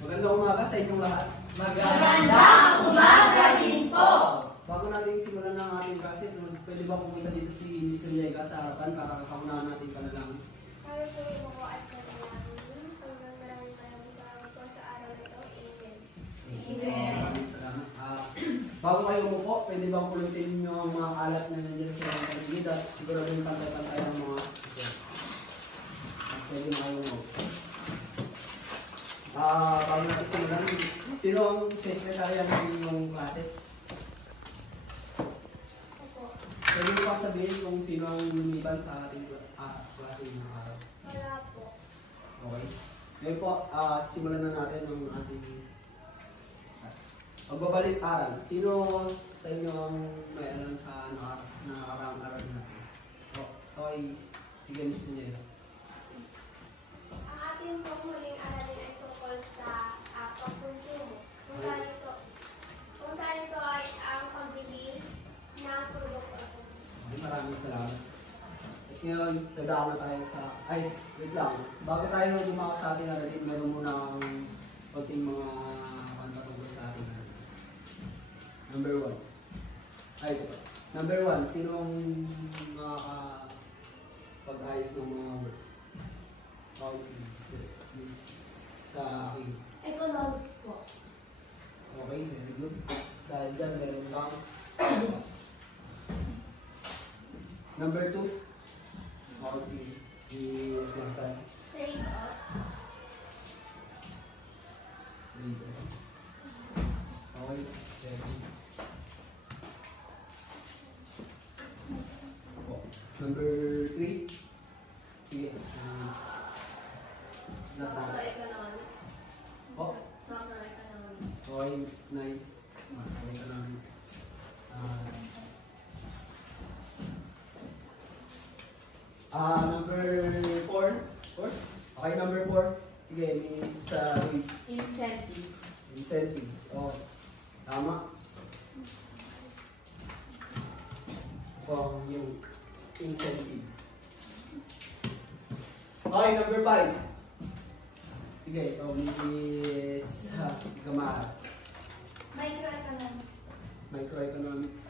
Magandang umaga sa inyong lahat. Magandang umaga din po! Bago natin simulan ng ating klase, pwede ba pumunta dito si Mr. Yega sa harapan para kakamunahan natin panalangin? Kami po yung ako at panalangin. Hanggang maraming salamat po sa araw na ito. Amen. Maraming salamat. Bago kayo umupo, pwede bang pulutin niyo ang mga kalat na nandiyan sa mga paligid at siguro din pantay-pantay ang mga pwede na kayo umupo. Bago natin simulan, sino ang sekretarya ng inyong klase? Opo. Pwede mo pa sabihin kung sino ang lumiban sa ating klase ng araw? Wala po. Okay. Ngayon po, simulan na natin ang ating pagbabalik-aral. Sino sa inyo ang may alam sa nakakaraang aral natin? Okay. Sige, Miss Niela. Ang ating panghuling aralin ay tungkol sa pagkonsumo. Kung saan ito ay ang pagbili ng produkto. Maraming salamat. At ngayon, dadaan na tayo sa... Ay, wait lang. Bago tayo dumako sa ating aralin, meron muna ang konting mga kanta tungkol sa ating aralin. Number 1. Ay, ito pa. Number 1, sinong makakapag-ayos ng mga work? Okay, sige. Miss sa akin. Economics po. Okay, very good. Dahil dyan, meron lang. Number 2. Okay, sige. Miss Marsan. Trade off. Okay, very good. Number 3. Sige. Macroeconomics. Oh, Macroeconomics. okay, nice. Macroeconomics. Number 4. Okay, number 4. Sige, Miss Luis. Incentives. Incentives. Oh, tama. Yung incentives. Okay, number 5. Sige, ikaw, Miss Gamara. Microeconomics. Microeconomics.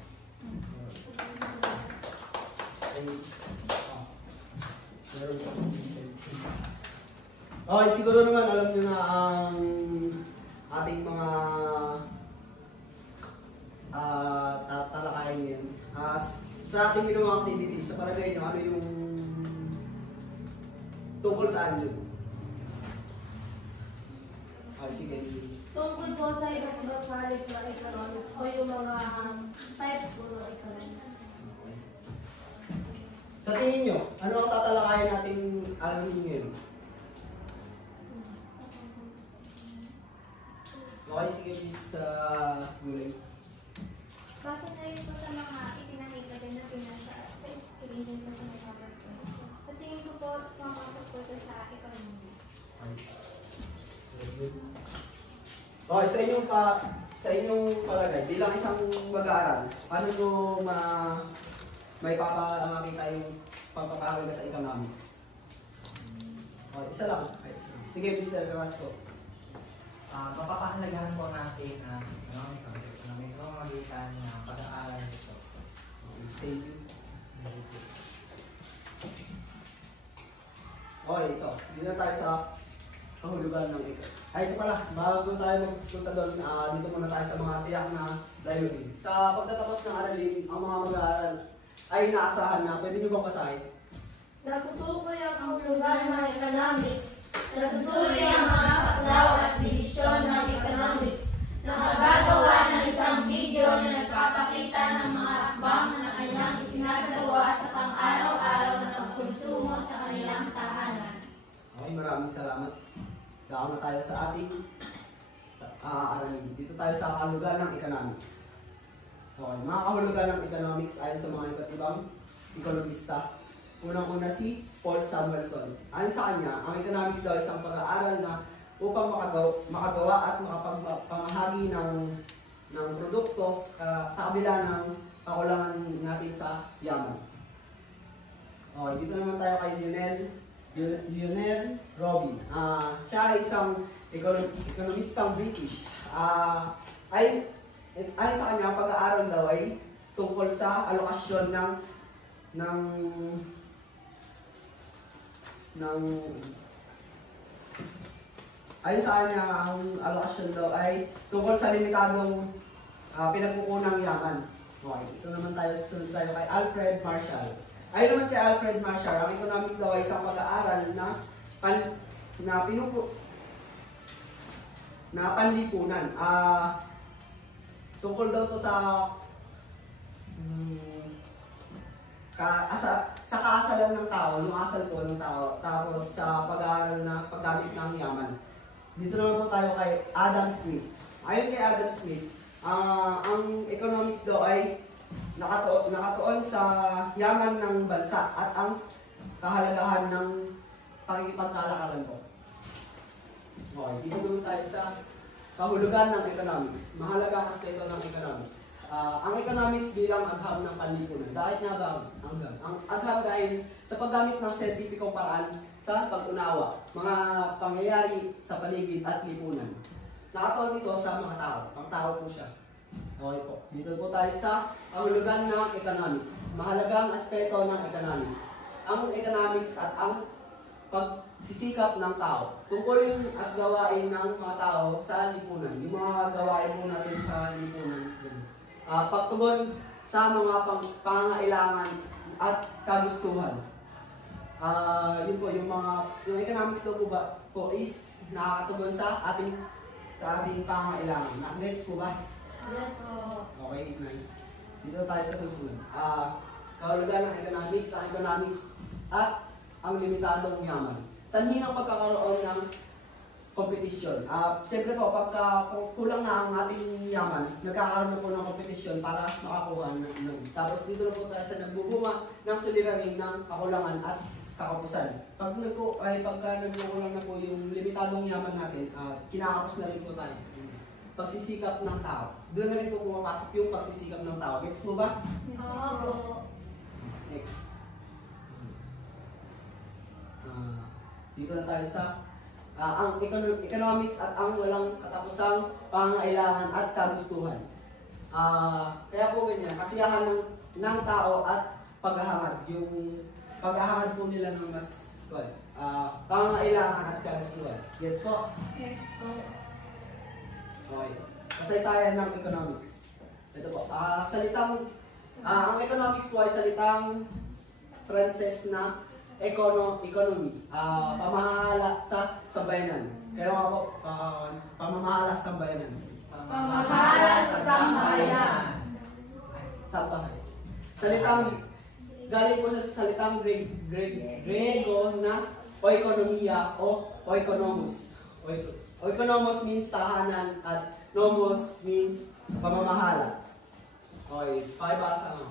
Okay, siguro naman alam nyo na ang ating mga tatalakayin ngayon. Sa ating ginawang activities, sa palagay nyo, ano yung tungkol saan yun? Okay, sige. Tungkol po sa iba't ibang knowledge ng economics o yung mga types po ng economics. Okay. Sa tingin nyo, ano ang tatalakayin nating alamin ngayon? Okay, sige, Miss Gulay. Base na rin po sa mga ipinakita din na pinasa sa screen din po sa mga PowerPoint. Sa tingin ko po, pumapasok po ito sa economy. Okay, sa inyong palagay, bilang isang mag-aaral, paano nyo may papakita yung pagpapahalaga sa economics? Okay, isa lang. Sige, Mr. Carrasco. Mapapahalagahan po natin ang economics sa pamamagitan ng pag-aaral nito. Okay, thank you. Okay, ito. Dito na tayo sa kahulugan ng ito. Ay, ito pala. Bago tayo magpunta doon, dito muna tayo sa mga tiyak na diary. Sa pagtatapos ng aralin, ang mga mag-aaral ay inaasahan na pwede nyo bang basahin? Natutukoy ang kahulugan ng economics. Nasusuri ang mga saklaw at dibisyon ng economics. Nakagagawa ng isang video na nagpapakita ng mga hakbang na kanilang isinasagawa sa pang-araw-araw na pagkonsumo sa kanilang tahanan. Okay, maraming salamat. Dako na tayo sa ating aralin. Dito tayo sa kahulugan ng economics. Okay, mga kahulugan ng economics ayon sa mga iba't ibang ekonomista. Unang-una si Paul Samuelson. Ayon sa kanya, ang economics daw ay isang pag-aaral na upang makagawa at makapagpamahagi ng produkto sa kabila ng kakulangan natin sa yaman. Okay, dito naman tayo kay Lionel Lionel Robin. Siya ay isang ekonomistang British. Ay sa kanya, pag-aaral daw ay tungkol sa alokasyon ng ayon sa kanya, ang alokasyon daw ay tungkol sa limitadong pinagkukunang yaman. Okay, ito naman tayo, susunod tayo kay Alfred Marshall. Ayon naman kay Alfred Marshall, ang economic daw ay isang pag-aaral na panlipunan. Tungkol daw to sa sa kaasalan ng tao, yung asal po ng tao, tapos sa pag-aaral na paggamit ng yaman. Dito naman po tayo kay Adam Smith. Ayon kay Adam Smith, ang economics daw ay nakatuon sa yaman ng bansa at ang kahalagahan ng pakikipagkalakalan po. Okay, dito naman tayo sa kahulugan ng economics. Mahalagang aspeto ng economics. Ang economics bilang agham ng panlipunan. Bakit nga ba ang agham? Ang agham dahil sa paggamit ng siyentipikong paraan sa pag-unawa, mga pangyayari sa paligid at lipunan. Nakatuon dito sa mga tao. Ang tao po siya. Okay po. Dito po tayo sa kahulugan ng economics. Mahalagang aspeto ng economics. Ang economics at ang pagsisikap ng tao. Tungkulin at gawain ng mga tao sa lipunan. Yung mga gawain po natin sa lipunan. Pagtugon sa mga pangangailangan at kagustuhan. Yun po, yung economics daw po is nakakatugon sa ating pangangailangan. Gets po ba? Yes, so... Okay, nice. Dito tayo sa susunod. Kahulugan ng economics, ang economics at ang limitadong yaman. Sanhi ng pagkakaroon ng kompetisyon. Siyempre po, pagka kulang na ang ating yaman, nagkakaroon na po ng kompetisyon para makakuha ng. Tapos dito na po tayo sa nagbubunga ng suliranin ng kakulangan at kakapusan. Pagka nagkukulang na po yung limitadong yaman natin, kinakapos na rin po tayo. Pagsisikap ng tao. Doon na rin po pumapasok yung pagsisikap ng tao. Gets mo ba? Oo. Next. Dito na tayo sa ang economics at ang walang katapusang pangangailangan at kagustuhan. Kaya po ganyan, kasiyahan ng tao at paghahangad. Yung paghahangad po nila ng mas pangangailangan at kagustuhan. Gets po? Yes, so... Okay. Kasaysayan ng economics. Ito po. Ang economics po ay salitang Pranses na economy. Pamamahala sa sambayanan. Kaya nga po, pamamahala sa sambayanan. Pamamahala sa sambahayan. Sambahay. Galing po sa salitang Grego na oikonomiya o oikonomos. Oikonomos means tahanan at nomos means pamamahala. Okay, pakibasa nga.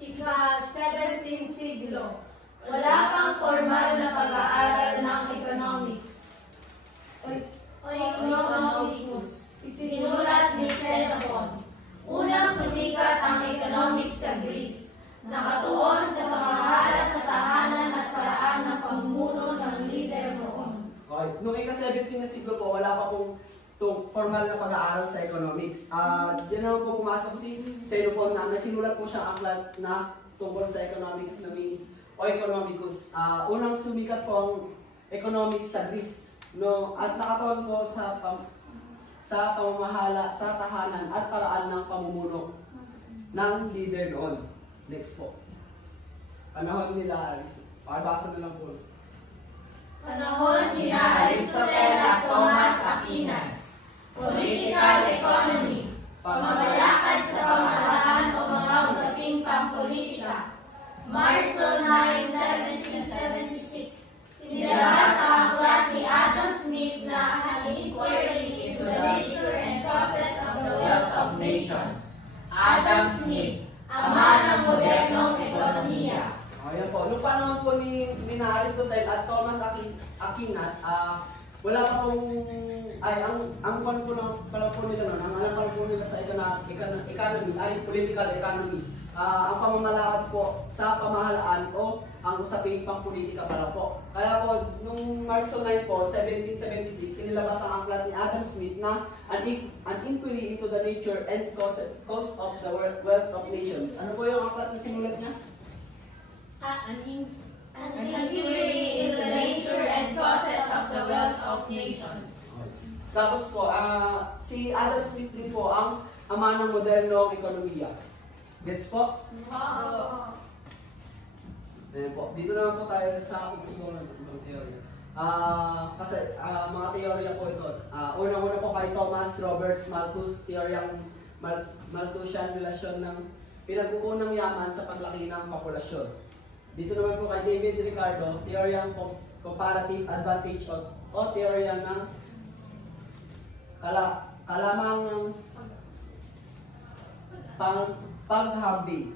Ika-17 siglo. Wala pang formal na pag-aaral ng economics. Economicus. Sinulat ni Xenophon. Unang sumikat ang economics sa Greece. Nakatuon sa pamamahala sa tahanan at paraan ng pamumuno ng leader noon. Okay, noong ika-17 na siglo po, wala pa pong formal na pag-aaral sa economics. Diyan naman po pumasok si Xenophon na sinulat po siyang aklat na tungkol sa economics na means o economicus. Unang sumikat po ang economics sa Greece. No, at nakatuon po sa pamamahala sa tahanan at paraan ng pamumuno ng leader noon. Next po. Panahon nila Aristotle. Pakibasa na lang po. Panahon ni Aristotle at Thomas Aquinas. Political economy. Pamamalakad sa pamahalaan o mga usaping pampolitika. Marso 9, 1776. Nilabas ang aklat ni Adam Smith na An Inquiry into the Nature and Causes of the Wealth of Nations. Adam Smith, ama ng modernong ekonomiya. Ayan po. Noong panahon po ni Aristotle at Thomas Aquinas, wala pa pong, ang pan po lang pala po nila noon, ang alam pa po nila sa economy ay political economy. ang pamamalakad po sa pamahalaan o ang usaping pangpolitika pala po. Kaya po, nung Marso 9 po, 1776, inilabas ang aklat ni Adam Smith na an inquiry into the nature and cause of the wealth of nations. Ano po yung aklat na sinulat niya? An inquiry into the nature and causes of the wealth of nations. Tapos po, si Adam Smith din po ang ama ng modernong ekonomiya. Gets po? Oo. Ayan po. Dito naman po tayo sa umusbong ng ibang teorya. Kasi mga teorya po ito. Unang-una po kay Thomas Robert Malthus, teoryang Malthusian relasyon ng pinag-uunang yaman sa paglaki ng populasyon. Dito naman po kay David Ricardo, teoryang comparative advantage o teorya ng kalamang paghambing.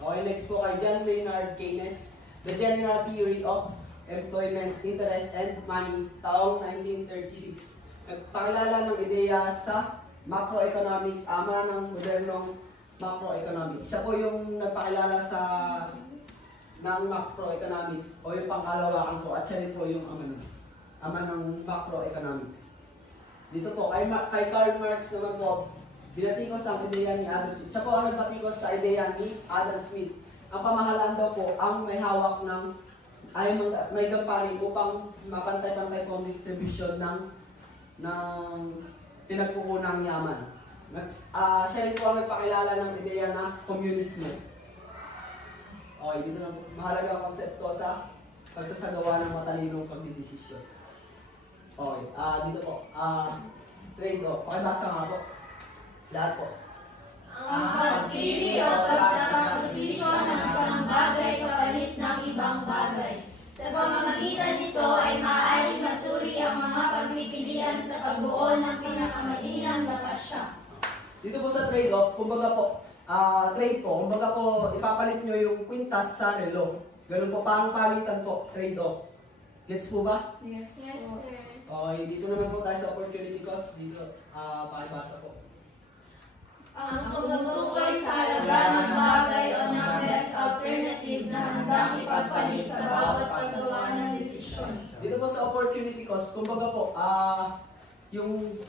Okay, next po kay John Maynard Keynes, The General Theory of Employment, Interest, and Money, taong 1936. Nagpakilala ng ideya sa macroeconomics, ama ng modernong macroeconomics. Siya po yung nagpakilala ng macroeconomics o yung pangkalawakan po, at siya rin po yung ama ng macroeconomics. Dito po, kay Karl Marx naman po, binatikos ang ideya ni Adam Smith. Siya po ang nagbatikos sa ideya ni Adam Smith. Ang pamahalaan daw po ang may hawak ng may gampanin upang mapantay-pantay po ang distribution ng pinagkukunang yaman. Siya rin po ang nagpakilala ng ideya na communismo. Okay, dito na po. Mahalaga ang konsepto sa pagsasagawa ng matalinong pagdidesisyon. Okay, dito po. Trade o. Pakibasa nga po. Lahat po. Ang pagpili o pagsasakripisyo ng isang bagay kapalit ng ibang bagay. Sa pamamagitan nito ay maaaring masuri ang mga pagpipilian sa pagbuo ng pinakamainam na pasya. Dito po sa trade-off, kumbaga po, trade po, kumbaga po, ipapalit nyo yung kwintas sa relo. Ganun po, parang palitan po, trade-off. Gets po ba? Yes. Yes, po. sir. Okay, dito naman po tayo sa opportunity cost. Dito, pakibasa po. Ang tumutukoy sa halaga ng bagay o ng best alternative na handang ipagpalit sa bawat paggawa ng desisyon. Dito po sa opportunity cost, kumbaga po,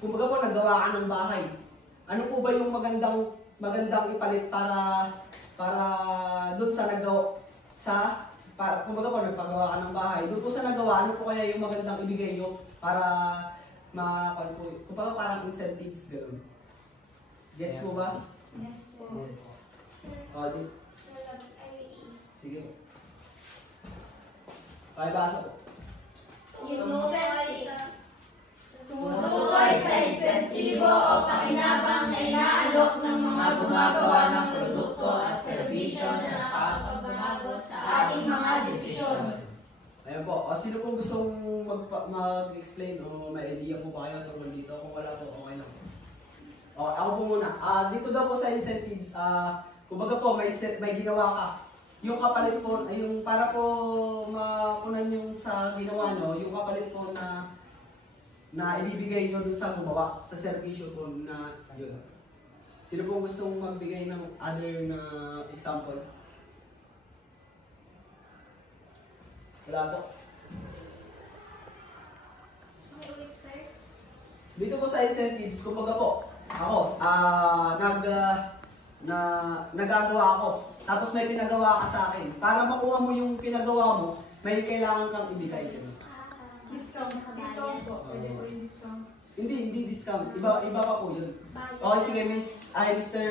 kumbaga po, naggawa ka ng bahay. Ano po ba yung magandang ipalit para doon sa kumbaga po, nagpagawa ka ng bahay. Doon po sa nagawa, ano po kaya yung magandang ibigay nyo para kumbaga parang incentives, gano'n. Gets po ba? Yes, po. Sige po. Pakibasa po. Tumutukoy sa insentibo o pakinabang na inaalok ng mga gumagawa ng produkto at serbisyo na nakakapagbago sa ating mga desisyon. Ayan po. Sino pong gustong mag-explain o may idea po ba kayo tungkol dito? Kung wala po, okay lang. Ako po muna. Dito daw po sa incentives, kumbaga po, may ginawa ka. Yung kapalit po, yung para po mapunan yung sa ginawa nyo, yung kapalit po na ibibigay nyo dun sa gumawa, sa servisyo po na yun. Sino po gustong magbigay ng other na example? Wala po. Ulit, sir. Dito po sa incentives, kumbaga po, ako, nagagawa ako. Tapos may pinagawa ka sa akin. Para makuha mo yung pinagawa mo, may kailangan kang ibigay. Discount. Discount po. Pwede po yung discount. Hindi discount. Iba pa po yun. Okay, sige, Mr.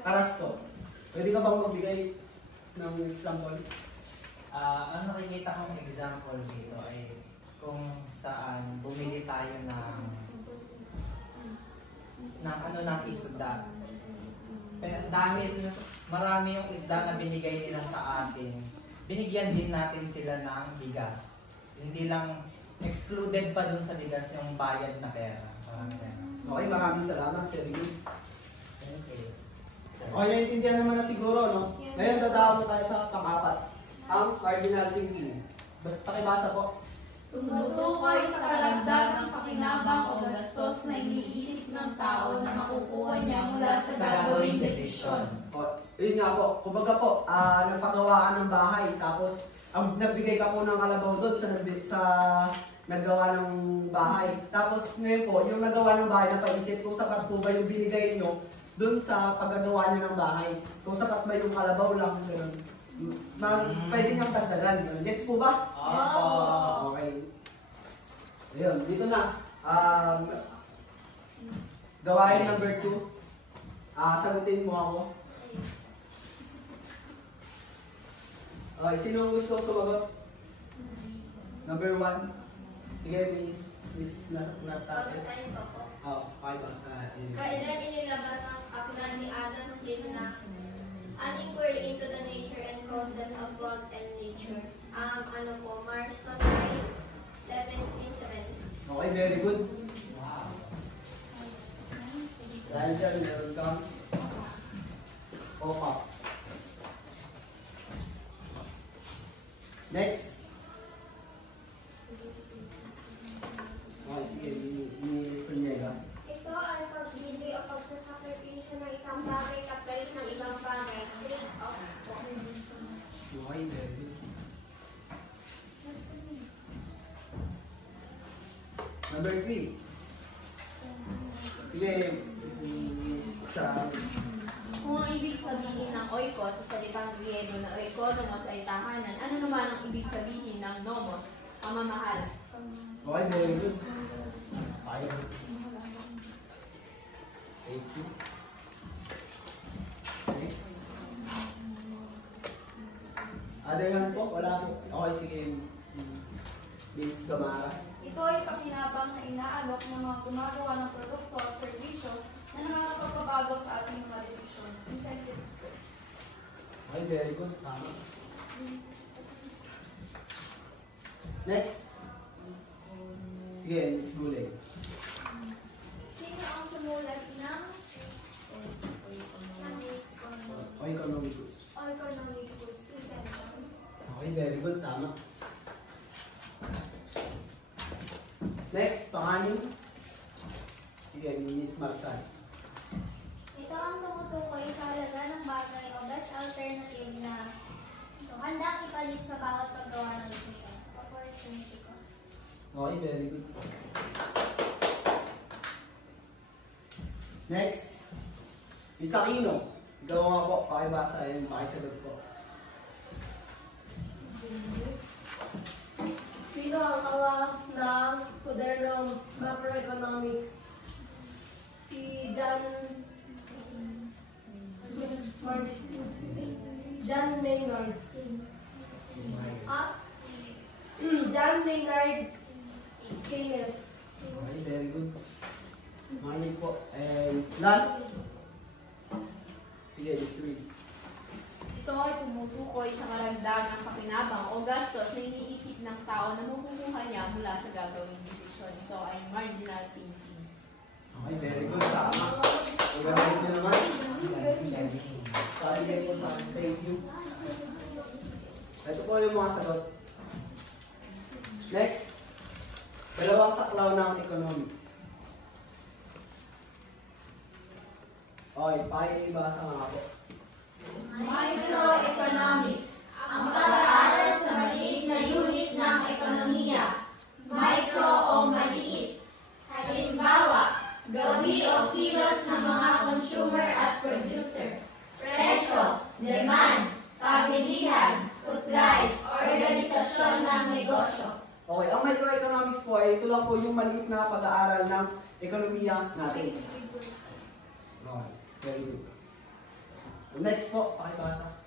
Carrasco. Pwede ka bang magbigay ng example? Ang nakikita kong example dito ay kung saan bumili tayo ng isda. Dahil marami yung isda na binigay nila sa atin, binigyan din natin sila ng bigas. Hindi lang excluded pa dun sa bigas yung bayad na pera. Okay, maraming salamat. Very good. Thank you. Okay, naiintindihan naman na siguro, no? Yes. Ngayon, tatawag tayo sa pang-apat. Ang cardinal thinking. Basta pakibasa po. Tumutukoy sa kalagdagang pakinabang o gastos na iniisip ng tao na makukuha niya mula sa gagawing desisyon. O, Yun nga po, kumbaga po, nagpagawaan ng bahay, tapos ang nagbigay ka po ng kalabaw doon sa naggawa ng bahay. Tapos ngayon po, yung nagawa ng bahay, napaisip kung sapat po ba yung binigay nyo doon sa paggagawa niya ng bahay. Kung sapat ba yung kalabaw lang, gano'n. Pwede niyang dagdagan, gano'n. Gets po ba? Okay. Ayun, dito na. Gawain number 2. Sagutin mo ako. Okay, sino gusto sumagot? Number 1. Sige, Miss Natates. Babasahin ko po. Okay ba sa inyo? Kailan inilabas ang aklat ni Adam Smith na An Inquiry into the Nature and Causes of Wealth and Nature? Ano po, March 9, 1776. Okay, very good. Wow. Dahil dyan, meron kang pop-up. Next. Okay, sige, ni Sonyega. Ito ay pagbili o pagsasakripisyo ng isang bagay kapalit ng ibang bagay. Trade off po. Okay, very good. Number 3. Sige, sa... Kung ang ibig sabihin ng oikos sa salitang Griego na oikonomos ay tahanan, ano naman ang ibig sabihin ng nomos, pamamahal? Okay, very good. Fire. Thank you. Next. Other hand po? Wala po. Okay, sige. Miss Gamara. Ito ay pakinabang na inaalok ng mga gumagawa ng produkto at servisyo na nakakapagpabago sa ating mga desisyon. Incentives po. Okay, very good. Tama. Next. Sige, Miss Gulay. Sino ang sumulat ng O economicus. Economicus? Okay, very good. Tama. Next, panganin. Sige, Miss Marsal. Ito ang tumutukoy sa halaga ng bagay o best alternative na handang ipalit sa bawat paggawa ng ito. Opportunity cost. Okay, very good. Next, Miss Aquino. Ikaw nga po, pakibasa yun, pakisagot po. Sino ang awa ng modernong macroeconomics? Si John Maynard. John Maynard Keynes. Okay, very good. Makinig po. And last, sige, Miss Luis. Ito ay tumutukoy sa karagdagang pakinabang o gastos na iniisip ng tao na makukuha niya mula sa gagawing desisyon. Ito ay marginal thinking. Okay, very good. Tama. Ang gagawin niyo naman. Sorry kayo po sa akin. Thank you. Ito po yung mga sagot. Next, dalawang saklaw ng economics. Okay, pakibasa nga po. Microeconomics, ang pag-aaral sa maliit na unit ng ekonomiya. Micro o maliit. Halimbawa, gawi o kilos ng mga consumer at producer. Presyo, demand, pabilihan, supply, organisasyon ng negosyo. Okay, ang microeconomics po ay ito lang po yung maliit na pag-aaral ng ekonomiya natin. Okay, very good. Next po, pakibasa.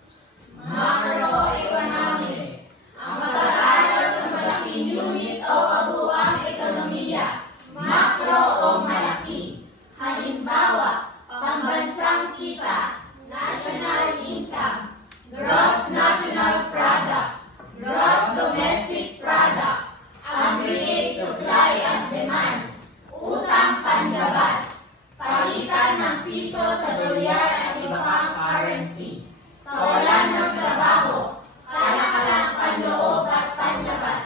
Macroeconomics, ang pag-aaral sa malaking unit o kabuuang ekonomiya. Macro o malaki. Halimbawa, pambansang kita, national income, gross national product, gross domestic product, aggregate supply and demand, utang panlabas, palitan ng piso sa dolyar at iba pang currency, kawalan ng trabaho, kalakalang panloob at panlabas.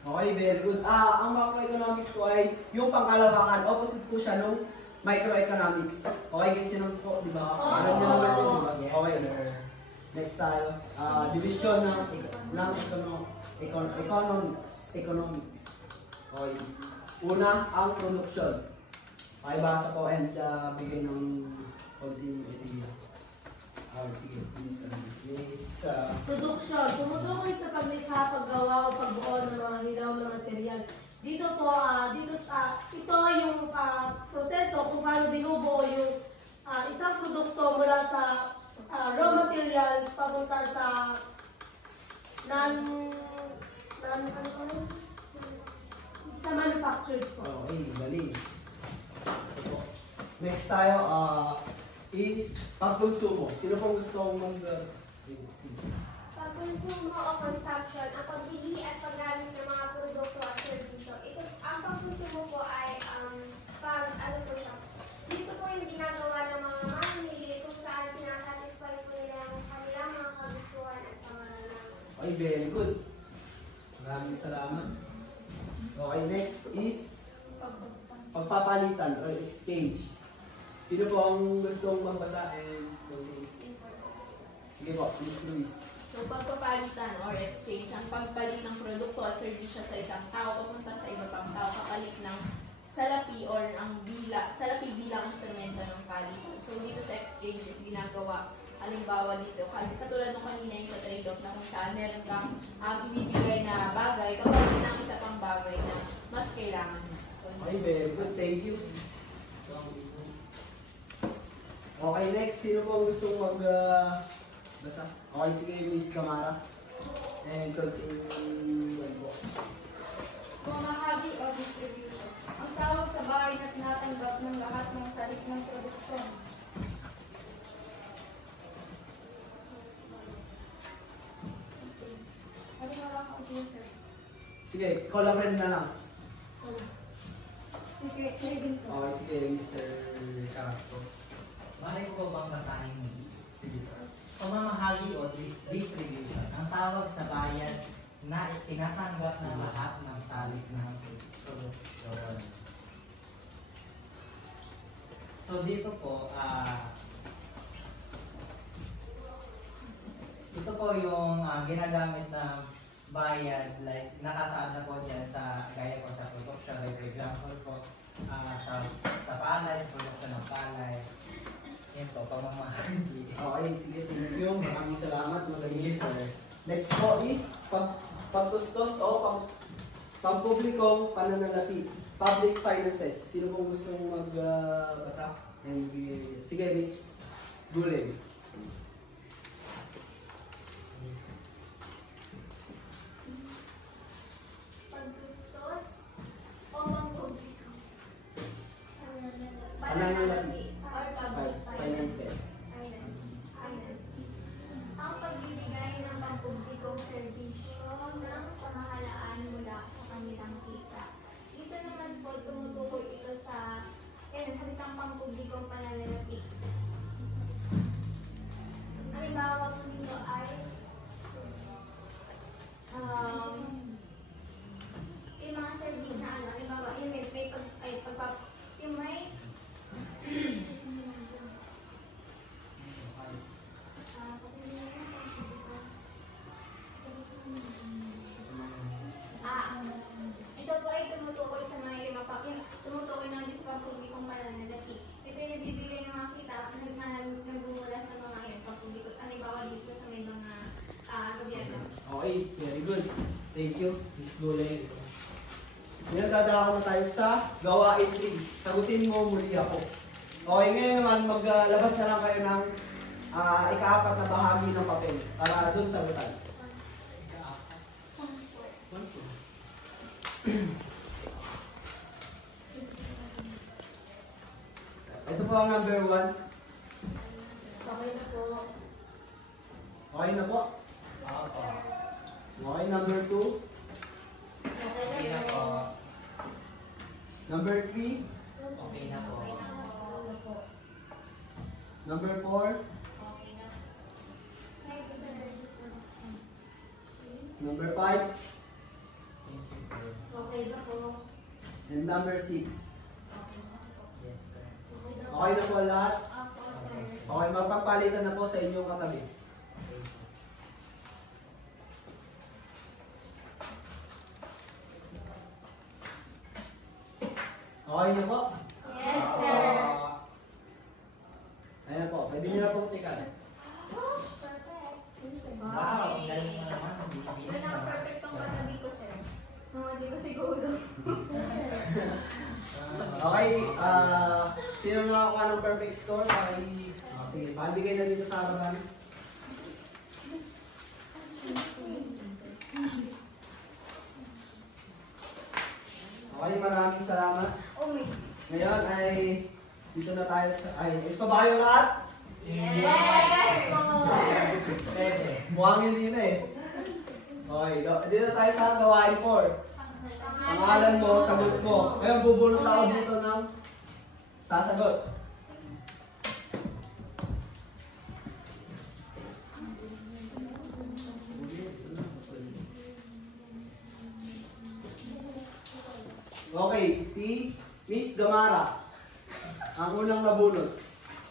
Okay, very good. Ang macroeconomics po ay yung pangkalawakan. Opposite po siya nung microeconomics. Okay, guys, yun po, di ba? Oo. Alam niyo naman yun, di ba? Yes, Okay. sir. Next tayo. Division ng economics. Okay. Una, ang production. Okay, basa po and bigay ng konting idea. Okay, sige. Miss, Production. Tumutukoy sa paglikha, paggawa o pagbuo ng mga hilaw na material. Dito po, ito yung proseso kung paano binubuo yung isang produkto mula sa raw material papunta sa sa manufactured po. okay, galing. Ito po. Next tayo is pagkonsumo. Sino pong gusto kong Pagkonsumo o consumption, ang pagbili at paggamit ng mga produkto at serbisyo. Ito, ang pagkonsumo po ay ano po siya. Dito po yung ginagawa ng mga mamimili kung saan sinasatisfy po nila ang kanilang mga kagustuhan at pangangailangan. Okay, very good. Maraming salamat. Okay, next is pagpapalitan or exchange. Sino po ang gustong magbasa and sige po, Miss Luis. So, pagpapalitan or exchange, ang pagpalit ng produkto at serbisyo sa isang tao papunta sa iba pang tao, kapalit ng salapi or salapi bilang instrumento ng palitan. So, dito sa exchange is ginagawa, halimbawa dito, katulad nung kanina yung sa trade-off na kung saan meron kang ibibigay na bagay, kapalit ng isa pang bagay na mas kailangan mo. So, Okay, very good. Thank you. Okay, next. Sino po ang gustong basa? Okay, sige, Miss Camara. And continue. Pamahagi o distribution. Ang tawag sa bahay na tinatanggap ng lahat ng salit ng produksyon. Ano na lang ako din, sir? Sige, collaborate na lang. Sige, trading po. Okay, sige, Mr. Castro. Malay ko bang basahin mo? Sige po. Pamamahagi o distribution, ang tawag sa bayad na tinatanggap ng lahat ng salit ng produksyon. So dito po, ito po yung ginagamit na bayad, like nakasaad na po dyan sa gaya po sa production, like for example po, sa palay, sa production ng palay. Yan po, pamamahagi. Okay, sige, thank you. Maraming salamat. Magaling sir. Next po is pagtustos o pampublikong pananalapi. Public finances. Sino pong gustong magbasa? And sige, Miss Gulen. Pagtustos o pangpubliko. Pananalapi. Or public Finances. Finance. Ang pagbibigay ng pampublikong serbisyo ng pamahalaan mula sa kanilang kita. Dito naman po tumutukoy ito sa salitang pampublikong pananalapi. Halimbawa po dito ay yung mga service na halimbawa yung ito po ay tumutukoy sa mga tumutukoy ng pampublikong pananalapi. Ito yung bibigay ng mga kita na nagmumula sa mga pampubliko. Halimbawa dito sa may mga gobyerno. Okay, very good. Thank you, Miss Gulen. Ngayon, dadako na tayo sa gawain 3. Sagutin mo muli ako. Okay, ngayon naman maglabas na lang kayo ng ika-4 na bahagi ng papel para doon sagutan. Ito po ang number 1. Okay na po. Okay na po. Opo. Okay, number 2. Okay Okay na na po. po. Number 3. Okay na po. Number 4. Number 5. Thank you, sir. Okay na po. And number 6. Yes, sir. Okay na po lahat? Opo, sir. Okay, magpapalitan na po sa inyong katabi. Okay na po? Yes, sir. Ayan po, pwede nyo na pong tikan. Perfect. Wow, ang galing mo naman. Yun ang perfectong katabi ko, sir. Hindi ko siguro. Okay, sino nakakuha ng perfect score? Okay, sige, pakibigay na dito sa harapan. Okay, maraming salamat. Oh my. Ngayon ay dito na tayo sa... Is pa ba kayo lahat? Yes! Pwede. Mukhang hindi na eh. Okay, dito tayo sa gawain 4. Pangalan mo, sagot mo. Ngayon bubulot ako dito ng sasagot. Okay, si Miss Gamara. Ang unang nabunot.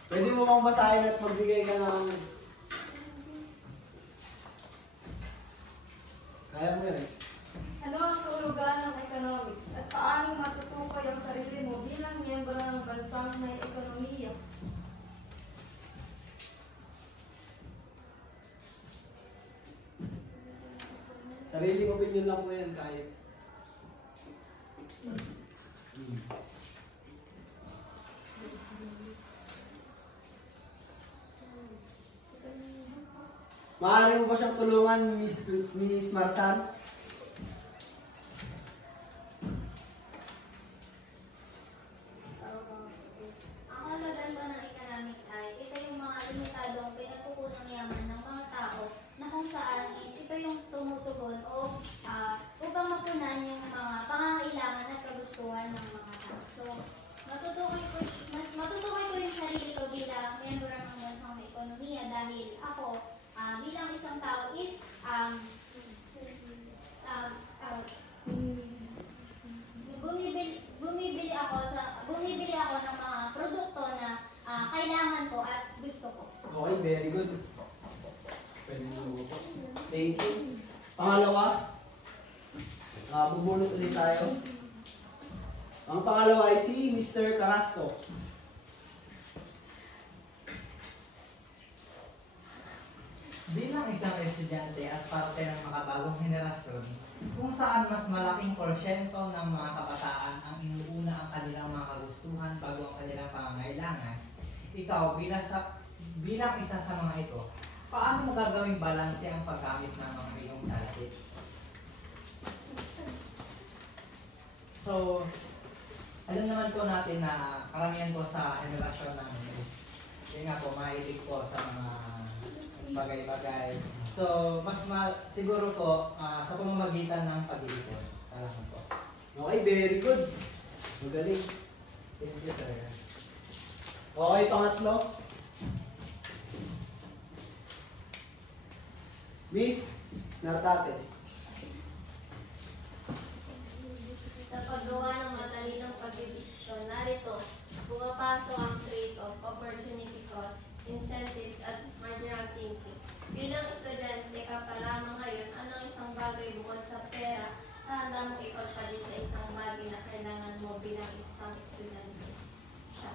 Pwede mo bang basahin at magbigay ka ng... Kaya mo yun. Ano ang kahulugan ng economics at paano matutukoy ang sarili mo bilang miyembro ng bansang may ekonomiya? Sariling opinion lang po yan kahit. Maaari mo ba siyang tulungan, Miss Marsan? Ang kahulugan po ng economics ay ito yung mga limitadong pinagkukunang yaman ng mga tao na kung saan is ito yung tumutugon o upang mapunan yung mga pangangailangan at kagustuhan ng mga tao. So, matutukoy ko yung sarili ko bilang miyembro ng bansang may ekonomiya dahil ako bilang isang tao is bumibili ako ng mga produkto na kailangan ko at gusto ko. Okay, very good. Pwede mo po. Thank you. Pangalawa, bubunot ulit tayo. Ang pangalawa ay si Mr. Carrasco. Bilang isang estudyante at parte ng makabagong henerasyon, kung saan mas malaking porsyento ng mga kabataan ang inuuna ang kanilang mga kagustuhan bago ang kanilang pangangailangan, ikaw bilang isa sa mga ito, paano mo gagawing balanse ang paggamit ng mga iyong salakit? So, alam naman po natin na karamihan po sa henerasyon ng is, yun nga po, mahilig po sa mga bagay-bagay. So, siguro po sa pamamagitan ng pag-iipon. Salamat po. Okay, very good. Magaling. Thank you, sir. Okay, pangatlo. Miss Nartates. Sa paggawa ng matalinong pagdidesisyon, narito, pumapasok ang trade-off, opportunity cost, incentives, at marginal thinking. Bilang estudyante ka pa lamang ngayon, anong isang bagay bukod sa pera sa handa mong ipagpalit sa isang bagay na kailangan mo bilang isang estudyante? Siya.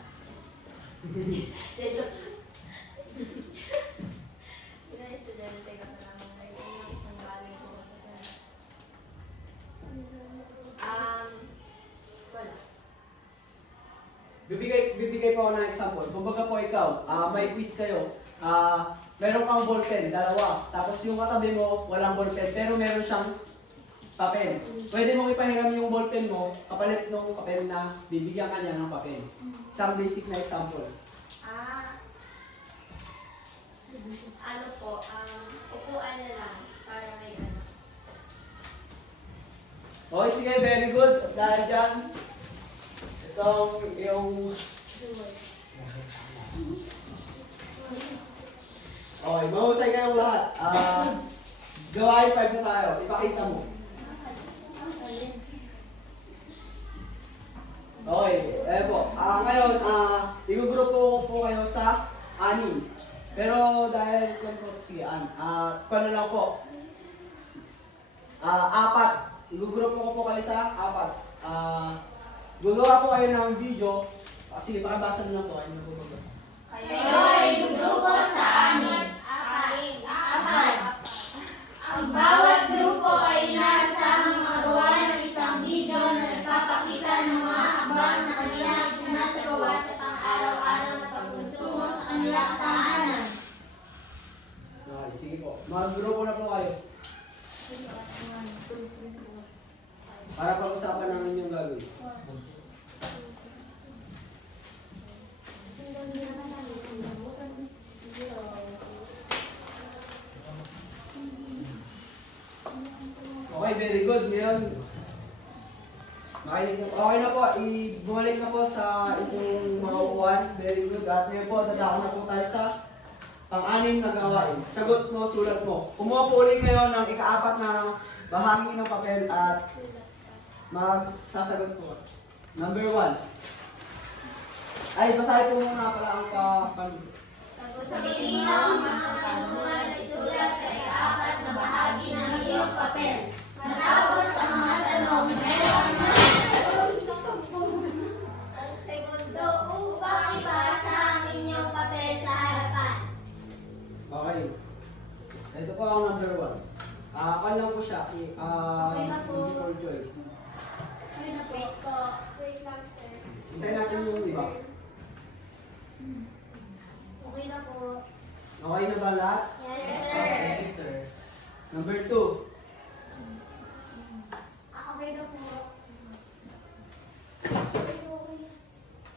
Bilang estudyante ka pa lamang ngayon, anong isang bagay bukod sa pera? Wala. Bibigay po ako ng example. Kumbaga po ikaw, may quiz kayo. Meron kang ballpen, dalawa. Tapos yung katabi mo, walang ballpen, pero meron siyang papel. Pwede mong ipahiram yung ballpen mo, kapalit ng papel na bibigyan ka niya ng papel. Isang basic na example. Upuan na lang para may ano. Okay, sige, very good. At dahil dyan, itong yung... Okay, mahusay kayong lahat. Gawain 5 na tayo. Ipakita mo. Okay, po. Ngayon, igugrupo ko po kayo sa 6. Pero dahil, sige, kung ano lang po, 4. Igugrupo ko po kayo sa 4. Gagawa po kayo ng video. Sige, pakibasa na lang po. Ayun na po magbasa. Kayo ay gugrupo sa 6. 4. Ang bawat grupo ay inaasahang magawa ng isang video na nagpapakita ng mga hakbang na kanilang isinasagawa sa pang-araw-araw na pagkonsumo sa kanilang tahanan. Okay, sige po. Mag-grupo na po kayo. Para pag-usapan namin yung gagawin. Okay, very good. Ngayon, okay na po. Bumalik na po sa itong mga upuan. Very good. At ngayon po, dadako na po tayo sa pang-6 na gawain. Sagot mo, sulat mo. Kumuha po ulit kayo ng ika-4 na bahagi ng papel at magsasagot po. Number 1. Ay, basahin po muna pala ang Sagutin mo ang mga kanunuan at isulat sa ika-4 na bahagi ng iyong papel. Matapos ang mga tanong, meron na ang segundo upang ipasa ang inyong papel sa harapan. Okay. Ito po ang number 1. Kanya po siya. Multiple choice. Wait po. Wait lang, sir. Hintayin natin yung iba. Okay na po. Okay na ba lahat? Yes, sir. Thank you, sir. Number 2. Okay na po.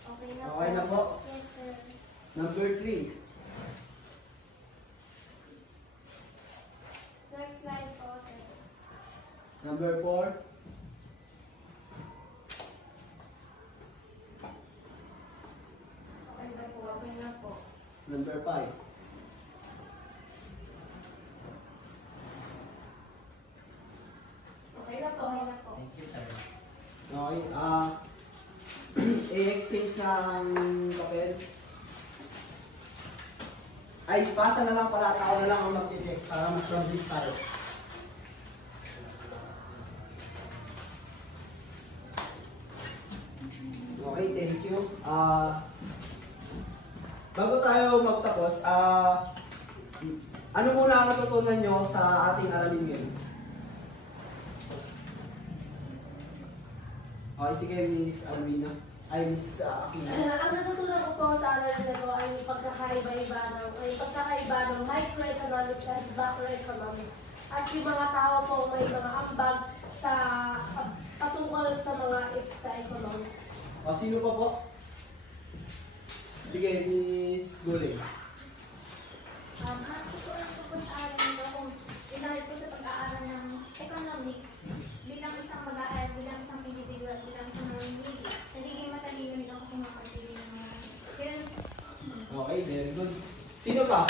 Okay na po. Okay na po. Yes, sir. Number 3. Next slide po, sir. Number 4. Okay na po. Okay na po. Number 5. Okay na po. Okay na po. Thank you, sir. Okay. I-exchange ng papel. Ay, pasa na lang pala. Tao na lang ang mag-check para mas mabilis tayo. Okay, thank you. Bago tayo magtapos, ano muna ang natutunan nyo sa ating aralin ngayon? Okay, sige, Miss Alvina. Ay, Miss Aquina. Ang natutunan ko po sa aral na ito ay yung pagkakaiba ng microeconomics at macroeconomics. At yung mga tao po may mga ambag sa patungkol sa mga sa economics. O, sino pa po? Sige, Miss Guling. Natutunan ko po sa aral nito kung inahit ko sa pag-aaral ng economics bilang isang mag-aaral, bilang isang individual, bilang isang mamimili. Nagiging matalino din ako kung mapagpili ng mga yun. Okay, very good. Sino pa?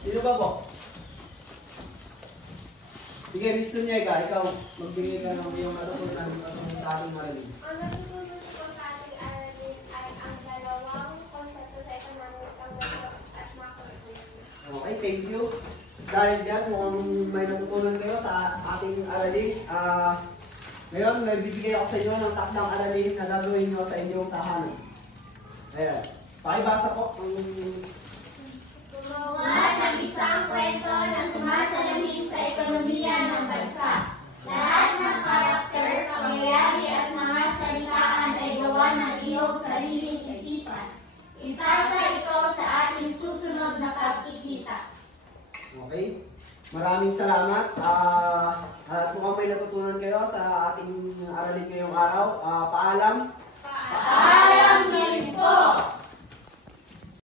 Sino pa po? Sige, Miss Sunyega, ikaw, magbigay ka ng iyong natutunan sa ating aralin. Ang natutunan ko sa ating aralin ay ang dalawang konsepto sa economics, ang micro at macroeconomics. Okay, thank you. Dahil dyan, mukhang may natutunan kayo sa ating aralin. Ngayon, may bibigay ako sa inyo ng takdang aralin na gagawin nyo sa inyong tahanan. Ayan. Pakibasa po ang Gumawa ng isang kwento na sumasalamin sa ekonomiya ng bansa. Lahat ng karakter, pangyayari at mga salitaan ay gawa ng iyong sariling isipan. Ipasa ito sa ating susunod na pagkikita. Okay. Maraming salamat. At mukhang may natutunan kayo sa ating aralin ngayong araw. Paalam. Paalam,